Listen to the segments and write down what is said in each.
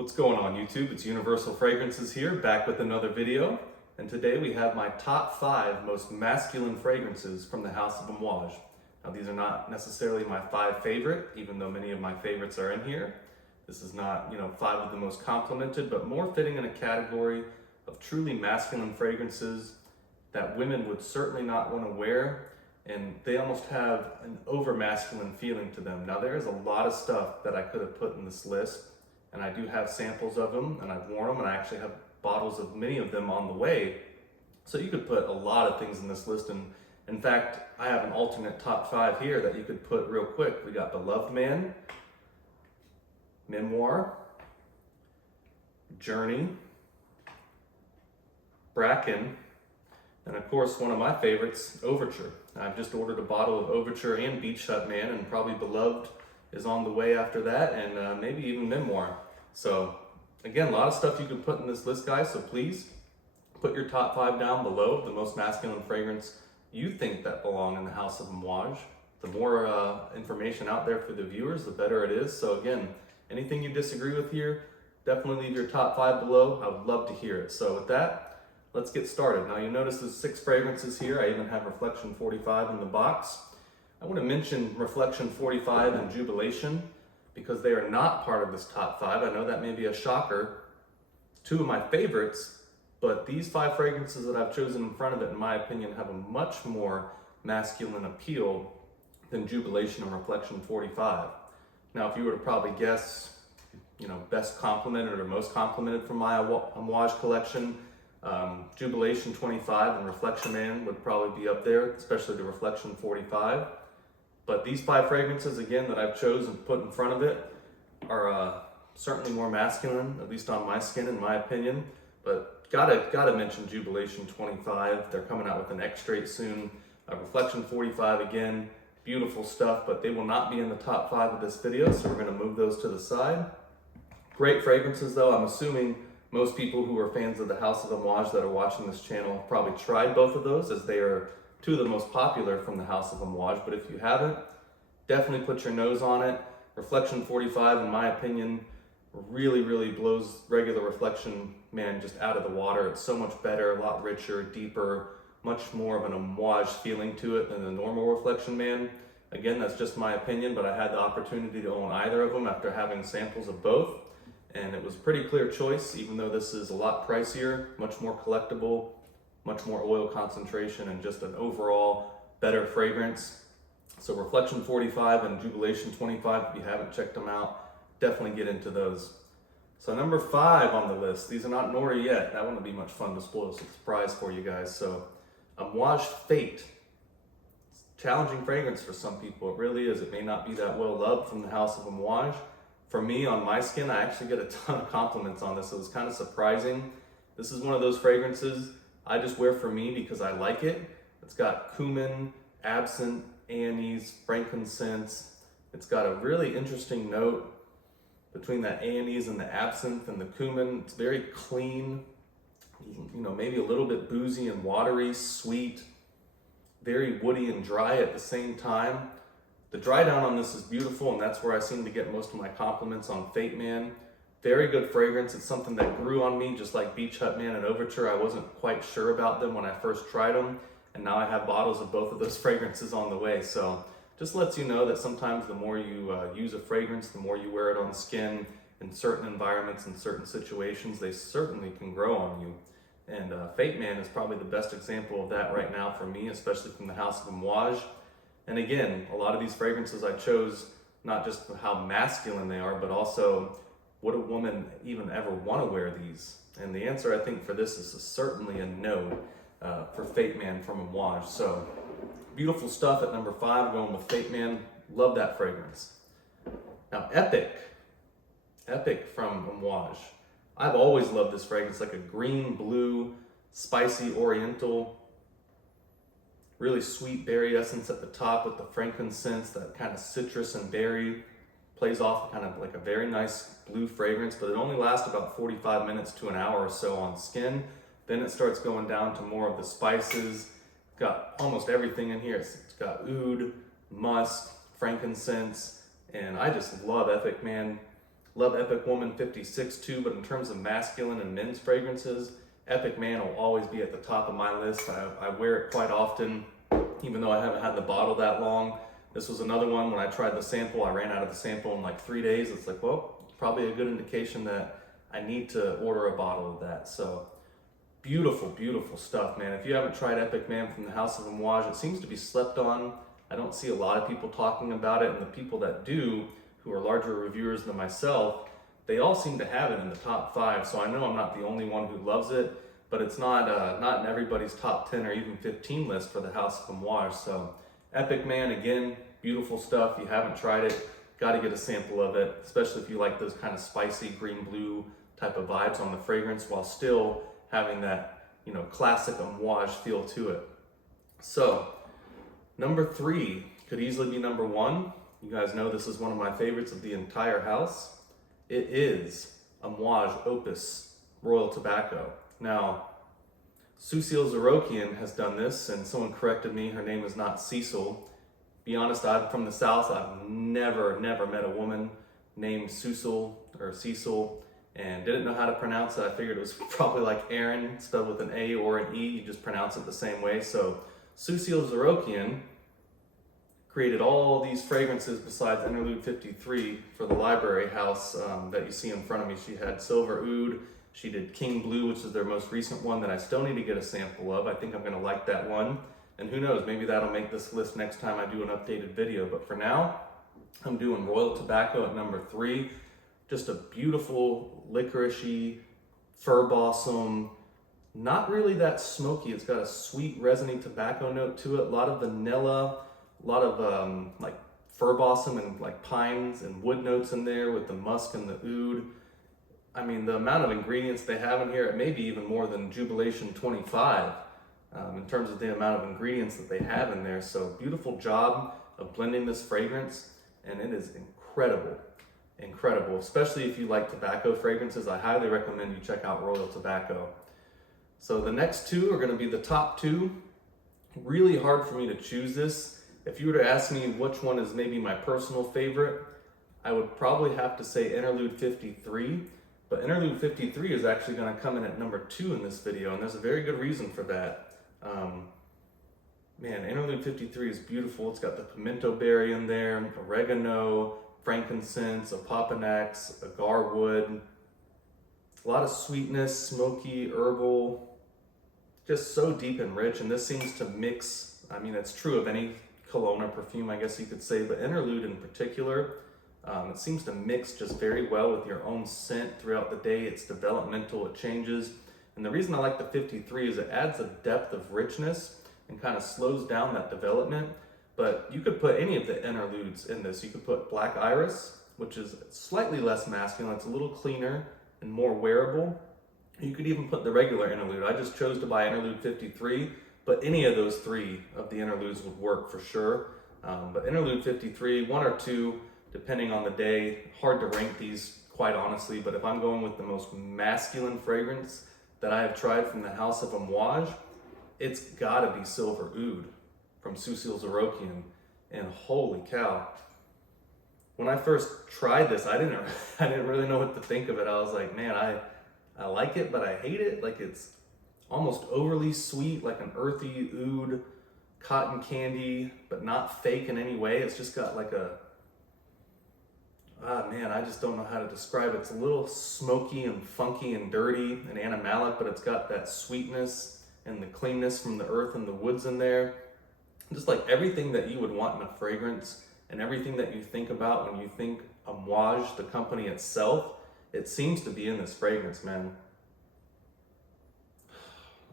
What's going on YouTube? It's Universal Fragrances here, back with another video. And today we have my top 5 most masculine fragrances from the house of Amouage. Now these are not necessarily my 5 favorite, even though many of my favorites are in here. This is not, 5 of the most complimented, but more fitting in a category of truly masculine fragrances that women would certainly not want to wear, and they almost have an over masculine feeling to them. Now there is a lot of stuff that I could have put in this list, and I do have samples of them, and I've worn them, and I actually have bottles of many of them on the way. So you could put a lot of things in this list, and in fact, I have an alternate top 5 here that you could put real quick. We got Beloved Man, Memoir, Journey, Bracken, and of course, one of my favorites, Overture. I've just ordered a bottle of Overture and Beach Hut Man, and probably Beloved is on the way after that, and maybe even Memoir. So again, a lot of stuff you can put in this list, guys, so please put your top 5 down below, the most masculine fragrance you think that belong in the house of Amouage. The more information out there for the viewers, the better it is. So again, anything you disagree with here, definitely leave your top 5 below. I would love to hear it. So with that, let's get started. Now you notice there's 6 fragrances here. I even have Reflection 45 in the box. I want to mention Reflection 45 and Jubilation because they are not part of this top 5. I know that may be a shocker. 2 of my favorites, but these 5 fragrances that I've chosen in front of it, in my opinion, have a much more masculine appeal than Jubilation and Reflection 45. Now, if you were to probably guess, best complimented or most complimented from my Amouage collection, Jubilation 25 and Reflection Man would probably be up there, especially the Reflection 45. But these 5 fragrances, again, that I've chosen to put in front of it are certainly more masculine, at least on my skin, in my opinion. But gotta mention Jubilation 25. They're coming out with an X-Straight soon. Reflection 45, again, beautiful stuff, but they will not be in the top 5 of this video, so we're gonna move those to the side. Great fragrances though. I'm assuming most people who are fans of the House of Amouage that are watching this channel have probably tried both of those, as they are 2 of the most popular from the House of Amouage. But if you haven't, definitely put your nose on it. Reflection 45, in my opinion, really blows regular Reflection Man just out of the water. It's so much better, a lot richer, deeper, much more of an Amouage feeling to it than the normal Reflection Man. Again, that's just my opinion, but I had the opportunity to own either of them after having samples of both. And it was a pretty clear choice, even though this is a lot pricier, much more collectible, much more oil concentration, and just an overall better fragrance. So Reflection 45 and Jubilation 25, if you haven't checked them out, definitely get into those. So number 5 on the list, these are not in order yet. That wouldn't be much fun to spoil, it's a surprise for you guys. So Amouage Fate. It's a challenging fragrance for some people, it really is. It may not be that well loved from the house of Amouage. For me, on my skin, I actually get a ton of compliments on this. It was kind of surprising. This is one of those fragrances I just wear for me because I like it. It's got cumin, absinthe, anise, frankincense. It's got a really interesting note between that anise and the absinthe and the cumin. It's very clean, maybe a little bit boozy and watery, sweet, very woody and dry at the same time. The dry down on this is beautiful, and that's where I seem to get most of my compliments on Fate Man. Very good fragrance. It's something that grew on me, just like Beach Hut Man and Overture. I wasn't quite sure about them when I first tried them, and now I have bottles of both of those fragrances on the way. So just lets you know that sometimes the more you use a fragrance, the more you wear it on skin in certain environments and certain situations, they certainly can grow on you. And Fate Man is probably the best example of that right now for me, especially from the house of Amouage. And again, a lot of these fragrances I chose, not just how masculine they are, but also would a woman even ever want to wear these? And the answer I think for this is certainly a no for Fate Man from Amouage. So beautiful stuff at number 5, going with Fate Man. Love that fragrance. Now Epic from Amouage. I've always loved this fragrance, like a green, blue, spicy oriental, really sweet berry essence at the top with the frankincense, that kind of citrus and berry. Plays off kind of like a very nice blue fragrance, but it only lasts about 45 minutes to an hour or so on skin. Then it starts going down to more of the spices. Got almost everything in here. It's got oud, musk, frankincense, and I just love Epic Man. Love Epic Woman 56 too, but in terms of masculine and men's fragrances, Epic Man will always be at the top of my list. I wear it quite often, even though I haven't had the bottle that long. This was another one, when I tried the sample, I ran out of the sample in like 3 days. It's like, well, probably a good indication that I need to order a bottle of that. So beautiful, beautiful stuff, man. If you haven't tried Epic Man from the House of Amouage, it seems to be slept on. I don't see a lot of people talking about it, and the people that do, who are larger reviewers than myself, they all seem to have it in the top 5. So I know I'm not the only one who loves it, but it's not in everybody's top 10 or even 15 list for the House of Amouage. So Epic Man, again, beautiful stuff. If you haven't tried it, got to get a sample of it, especially if you like those kind of spicy green blue type of vibes on the fragrance while still having that, you know, classic Amouage feel to it. So number 3 could easily be number 1. You guys know this is one of my favorites of the entire house. It is Amouage Opus Royal Tobacco. Now, Cecile Zarokian has done this, and someone corrected me. Her name is not Cecile. Be honest, I'm from the South. I've never met a woman named Cecile or Cecile and didn't know how to pronounce it. I figured it was probably like Aaron, spelled with an A or an E. You just pronounce it the same way. So Cecile Zarokian created all these fragrances besides Interlude 53 for the library house that you see in front of me. She had Silver Oud. She did King Blue, which is their most recent one that I still need to get a sample of. I think I'm going to like that one. And who knows, maybe that'll make this list next time I do an updated video. But for now, I'm doing Royal Tobacco at number 3. Just a beautiful licoricey, fir balsam, not really that smoky. It's got a sweet, resiny tobacco note to it. A lot of vanilla, a lot of like fir balsam and like pines and wood notes in there with the musk and the oud. I mean, the amount of ingredients they have in here, it may be even more than Jubilation 25 in terms of the amount of ingredients that they have in there. So beautiful job of blending this fragrance, and it is incredible, incredible. Especially if you like tobacco fragrances, I highly recommend you check out Royal Tobacco. So the next 2 are going to be the top 2. Really hard for me to choose this. If you were to ask me which one is maybe my personal favorite, I would probably have to say Interlude 53. But Interlude 53 is actually going to come in at number 2 in this video, and there's a very good reason for that. Man, Interlude 53 is beautiful. It's got the pimento berry in there, oregano, frankincense, opopanax, agar wood. A lot of sweetness, smoky, herbal, just so deep and rich. And this seems to mix, I mean, it's true of any cologne or perfume, I guess you could say, but Interlude in particular, it seems to mix just very well with your own scent throughout the day. It's developmental, it changes. And the reason I like the 53 is it adds a depth of richness and kind of slows down that development. But you could put any of the interludes in this. You could put Black Iris, which is slightly less masculine. It's a little cleaner and more wearable. You could even put the regular interlude. I just chose to buy Interlude 53, but any of those 3 of the interludes would work for sure. But Interlude 53, 1 or 2, depending on the day. Hard to rank these, quite honestly, but if I'm going with the most masculine fragrance that I have tried from the House of Amouage, it's gotta be Silver Oud from Cecile Zarokian. And holy cow, when I first tried this, I didn't really know what to think of it. I was like, man, I like it, but I hate it. Like, it's almost overly sweet, like an earthy oud, cotton candy, but not fake in any way. It's just got like a, man, I just don't know how to describe it. It's a little smoky and funky and dirty and animalic, but it's got that sweetness and the cleanness from the earth and the woods in there. Just like everything that you would want in a fragrance and everything that you think about when you think Amouage, the company itself, it seems to be in this fragrance, man.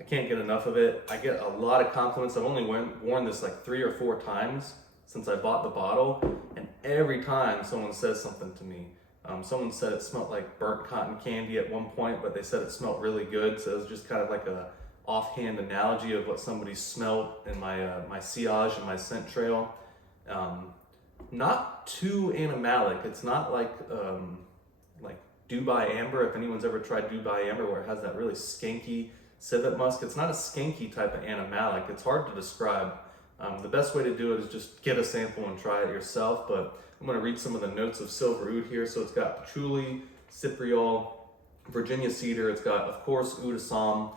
I can't get enough of it. I get a lot of compliments. I've only worn this like 3 or 4 times since I bought the bottle, and every time someone says something to me. Someone said it smelled like burnt cotton candy at one point, but they said it smelled really good, so it was just kind of like a offhand analogy of what somebody smelled in my my sillage and my scent trail. Not too animalic. It's not like Dubai Amber. If anyone's ever tried Dubai Amber, where it has that really skanky civet musk, it's not a skanky type of animalic. It's hard to describe. The best way to do it is just get a sample and try it yourself. But I'm going to read some of the notes of silver oud here. So it's got patchouli, cypriol, Virginia cedar. It's got, of course, oud assam,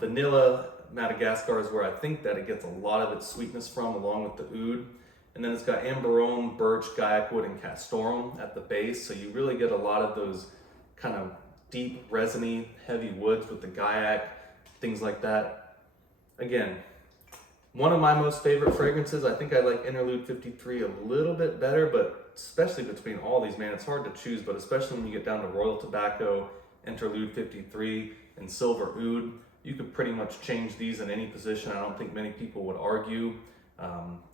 vanilla. Madagascar is where I think that it gets a lot of its sweetness from, along with the oud. And then it's got amberone, birch, gaiac wood, and castoreum at the base. So you really get a lot of those kind of deep, resiny, heavy woods with the gaiac, things like that. Again, one of my most favorite fragrances. I think I like Interlude 53 a little bit better, but especially between all these, man, it's hard to choose, but especially when you get down to Royal Tobacco, Interlude 53, and Silver Oud, you could pretty much change these in any position. I don't think many people would argue.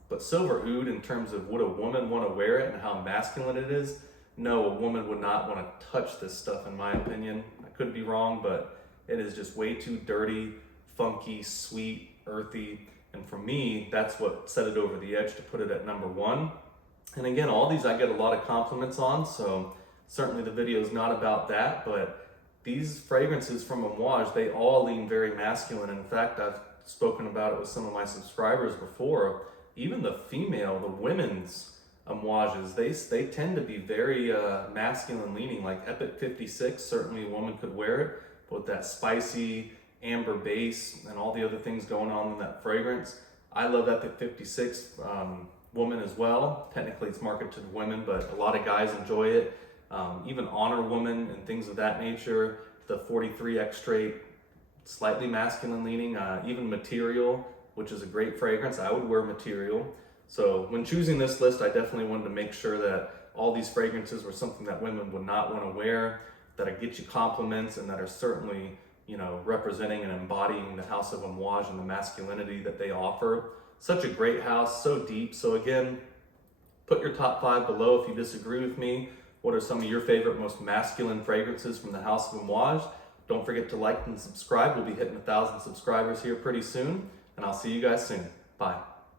But Silver Oud, in terms of would a woman want to wear it and how masculine it is, no, a woman would not want to touch this stuff, in my opinion. I could be wrong, but it is just way too dirty, funky, sweet, earthy. And for me, that's what set it over the edge to put it at number 1. And again, all these I get a lot of compliments on, so certainly the video is not about that, but these fragrances from Amouage, they all lean very masculine. In fact, I've spoken about it with some of my subscribers before. Even the women's Amouages, they tend to be very masculine leaning. Like Epic 56, certainly a woman could wear it, but with that spicy amber base and all the other things going on in that fragrance. I love Epic 56 woman as well. Technically it's marketed to women, but a lot of guys enjoy it. Even Honor Woman and things of that nature. The 43 X-Straight, slightly masculine leaning. Even Material, which is a great fragrance. I would wear Material. So when choosing this list, I definitely wanted to make sure that all these fragrances were something that women would not want to wear, that I get you compliments, and that are certainly, you know, representing and embodying the house of Amouage and the masculinity that they offer. Such a great house, so deep. So again, put your top 5 below if you disagree with me. What are some of your favorite, most masculine fragrances from the house of Amouage? Don't forget to like and subscribe. We'll be hitting 1,000 subscribers here pretty soon, and I'll see you guys soon. Bye.